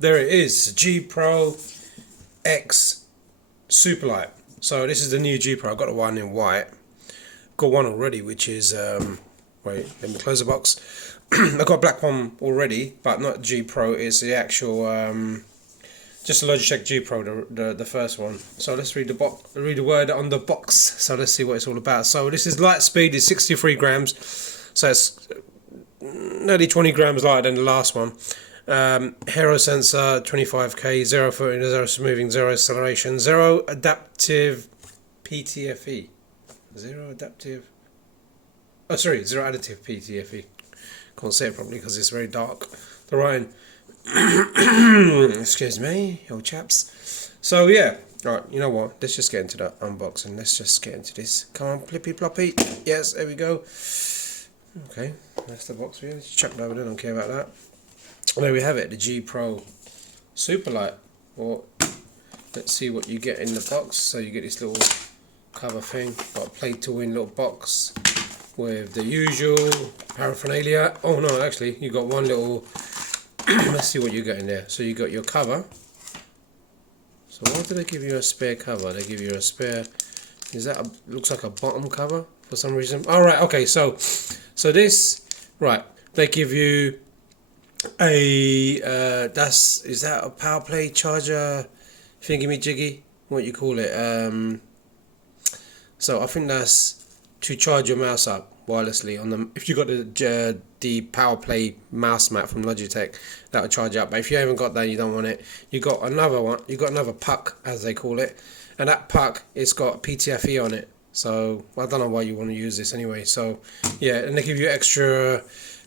there it is, G Pro X Superlight. So this is the new G Pro. I got the one in white. Got one already, which is wait, let me close the box. I got a black one already, but not G Pro. It's the actual just a Logitech G Pro, the first one. So let's read the word on the box. So let's see what it's all about. So this is light speed is 63 grams. So it's nearly 20 grams lighter than the last one. Hero sensor, 25K, 0 footing, 0 smoothing, 0 acceleration, 0 adaptive PTFE. 0 adaptive. Oh, sorry, 0 additive PTFE. Can't say it properly because it's very dark. The writing. Excuse me, old chaps. So yeah, right. You know what? Let's just get into the unboxing. Let's just get into this. Come on, plippy ploppy. Yes, there we go. Okay, that's the box for you. Just chuck it over there. Don't care about that. There we have it. The G Pro Superlight. Well, let's see what you get in the box. So you get this little cover thing. Got a play to win little box with the usual paraphernalia. Oh no, actually, you got one little. Let's see what you got in there. So you got your cover. So why do they give you a spare cover? They give you a spare. Is that looks like a bottom cover for some reason? All right, okay. So this right. They give you a is that a power play charger thingy jiggy? What you call it? So I think that's to charge your mouse up wirelessly on the. If you got the power play mouse mat from Logitech, that'll charge up. But if you haven't got that, you don't want it. You got another one. You got another puck, as they call it, and that puck, it's got PTFE on it. So I don't know why you want to use this anyway. So yeah, and they give you extra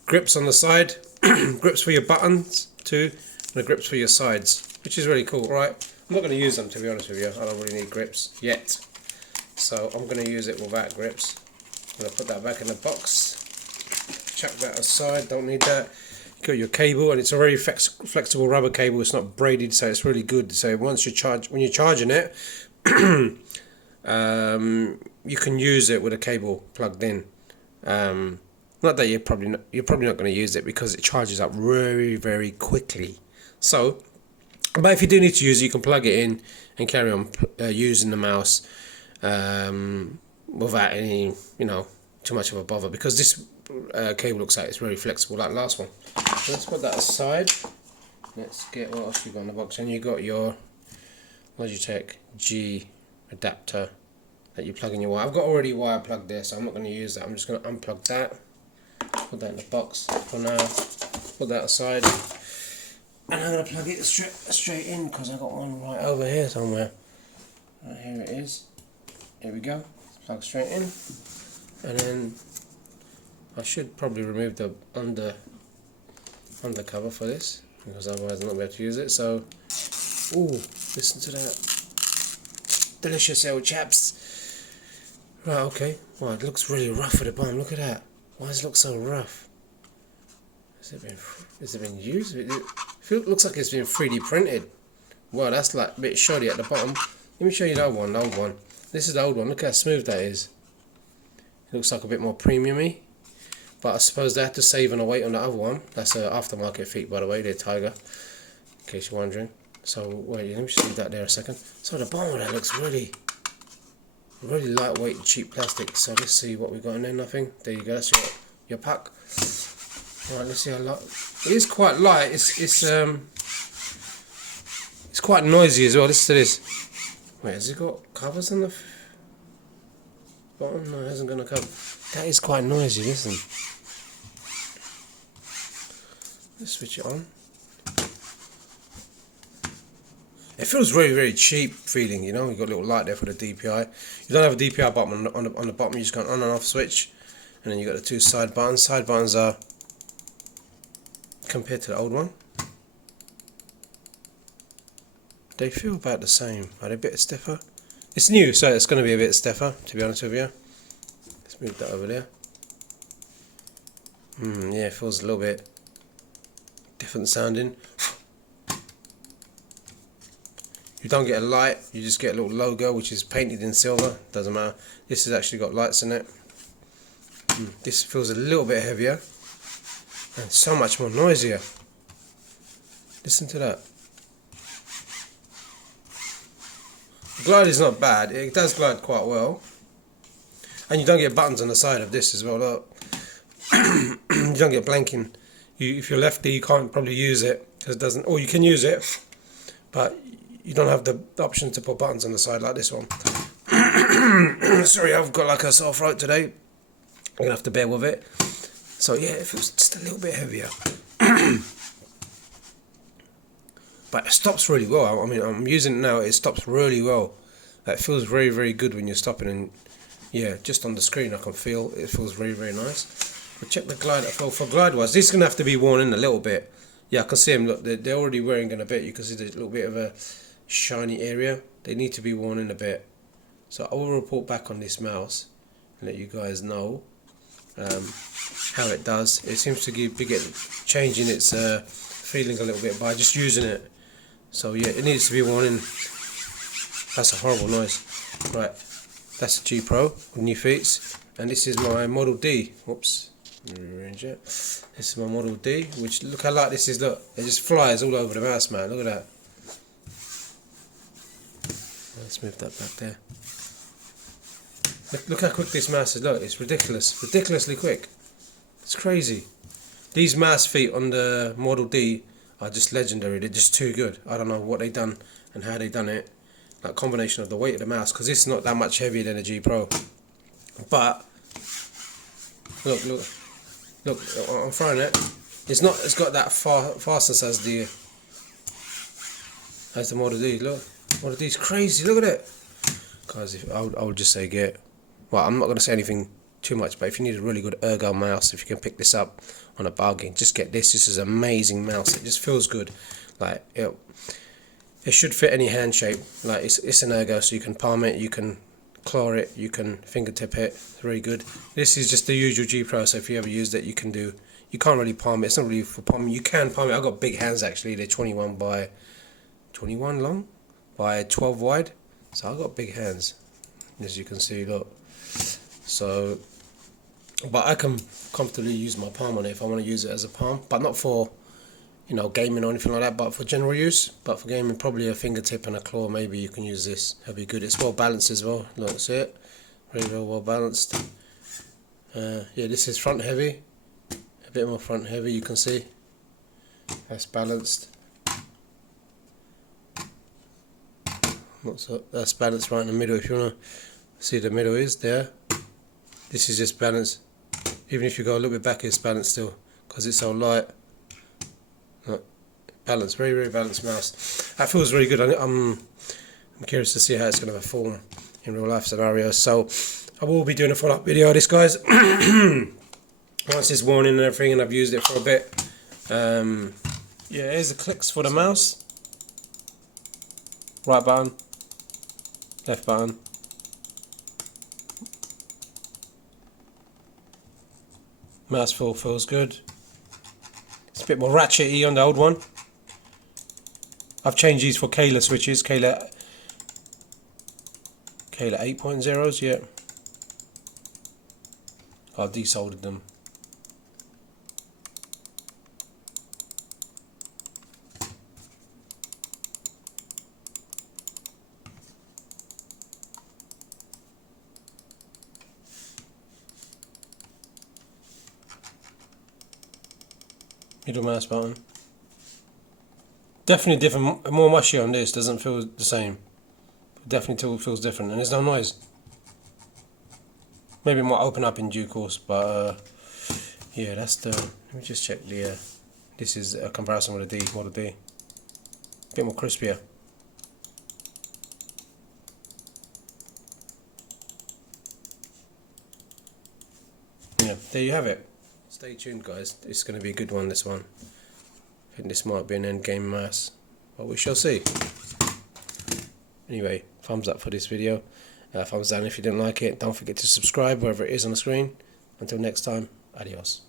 grips on the side, grips for your buttons too, and the grips for your sides, which is really cool. Right, I'm not going to use them, to be honest with you. I don't really need grips yet, so I'm going to use it without grips. I'm going to put that back in the box. Chuck that aside, don't need that. You got your cable, and it's a very flexible rubber cable. It's not braided, so it's really good. So once you charge, when you're charging it, you can use it with a cable plugged in. Not that you're probably not going to use it because it charges up very, very quickly. So, but if you do need to use it, you can plug it in and carry on using the mouse without any, too much of a bother, because this cable looks like it's very flexible like the last one. So let's put that aside. Let's get what else you got in the box. And you got your Logitech G Adapter that you plug in your wire. I've got already wire plugged there, so I'm not going to use that. I'm just going to unplug that. Put that in the box for now. Put that aside. And I'm going to plug it straight in, because I've got one right over here somewhere. Right, here it is. Here we go. Plug straight in. And then I should probably remove the undercover for this, because otherwise I'm not going to be able to use it. So, ooh, listen to that. Delicious, old chaps. Right, okay. Wow, it looks really rough at the bottom. Look at that. Why does it look so rough? Has it been used? It looks like it's been 3D printed. Well, that's like a bit shoddy at the bottom. Let me show you the old one. This is the old one. Look how smooth that is. It looks like a bit more premium-y. But I suppose they had to save on the weight on the other one. That's an aftermarket feet, by the way. They're Tiger, in case you're wondering. So, wait, let me just leave that there a second. So the bottom of that looks really lightweight and cheap plastic. So let's see what we got in there. Nothing. There you go. That's your pack. Right, let's see how light. It is quite light. It's quite noisy as well. Listen to this. Wait, has it got covers on the bottom? No, it hasn't got a cover. That is quite noisy. Listen. Let's switch it on. It feels very, very cheap feeling, You've got a little light there for the DPI. You don't have a DPI button on the bottom. You just got an on and off switch, and then you got the two side buttons. Side buttons are, compared to the old one, they feel about the same. Are they a bit stiffer? It's new, so it's going to be a bit stiffer, to be honest with you. Let's move that over there. Yeah, it feels a little bit different sounding. You don't get a light, you just get a little logo which is painted in silver. Doesn't matter. This has actually got lights in it. This feels a little bit heavier and so much more noisier. Listen to that. The glide is not bad. It does glide quite well. And you don't get buttons on the side of this as well. Look. You don't get blanking. If you're lefty, you can't probably use it because it doesn't. Or you can use it, but you don't have the option to put buttons on the side like this one. Sorry, I've got like a sore throat today. You're gonna have to bear with it. So yeah, it feels just a little bit heavier. But it stops really well. I mean, I'm using it now. It stops really well. It feels very, very good when you're stopping. And yeah, just on the screen I can feel it feels very, very nice. But check the glide. For glide wise, this is gonna have to be worn in a little bit. Yeah, I can see them. Look, they're already wearing in a bit. You can see there's a little bit of a shiny area. They need to be worn in a bit. So I will report back on this mouse and let you guys know how it does. It seems to be changing its feeling a little bit by just using it. So yeah, it needs to be worn in. That's a horrible noise. Right, that's a G Pro with new feet, and this is my Model D. Whoops, rearrange it. This is my Model D, which look how light this is. Look, it just flies all over the mouse, man. Look at that. Let's move that back there. Look how quick this mouse is. Look, it's ridiculously quick. It's crazy. These mouse feet on the Model D are just legendary. They're just too good. I don't know what they done and how they done it. Like combination of the weight of the mouse, because it's not that much heavier than a G Pro. But look, I'm throwing it. It's got that fastness as the Model D. Look, Model D's crazy. Look at it. Guys, I would just say get. Well, I'm not going to say anything too much, but if you need a really good ergo mouse, if you can pick this up on a bargain, just get this. This is an amazing mouse. It just feels good. Like it should fit any hand shape. Like it's an ergo, so you can palm it, you can claw it, you can fingertip it. It's really good. This is just the usual G Pro, so if you ever used it, you can do. You can't really palm it. It's not really for palming. You can palm it. I've got big hands actually. They're 21 by 21 long by 12 wide. So I've got big hands, as you can see. Look. So, but I can comfortably use my palm on it if I want to use it as a palm, but not for, you know, gaming or anything like that, but for general use. But for gaming, probably a fingertip and a claw, maybe you can use this. That'd be good. It's well balanced as well. Look, see it? Very well balanced. Yeah, this is front heavy. A bit more front heavy, you can see. That's balanced. That's balanced right in the middle. If you want to see the middle is there. This is just balanced. Even if you go a little bit back, it's balanced still because it's so light. Look, balanced, very, very balanced mouse. That feels really good. I'm curious to see how it's going to perform in real life scenarios. So I will be doing a follow-up video of this, guys. Once it's worn in and everything, and I've used it for a bit. Yeah, here's the clicks for the mouse. Right button, left button. Mouse feel feels good. It's a bit more ratchety on the old one. I've changed these for Kayla switches, Kayla 8.0s, yeah. I've desoldered them. Middle mouse button. Definitely different, more mushy on this, doesn't feel the same. Definitely feels different, and there's no noise. Maybe it might open up in due course, but yeah, that's the. Let me just check the. This is a comparison with the D, Model D. A bit more crispier. Yeah, there you have it. Stay tuned, guys. It's going to be a good one, this one. I think this might be an end game mouse, but we shall see. Anyway, thumbs up for this video. Thumbs down if you didn't like it. Don't forget to subscribe wherever it is on the screen. Until next time, adios.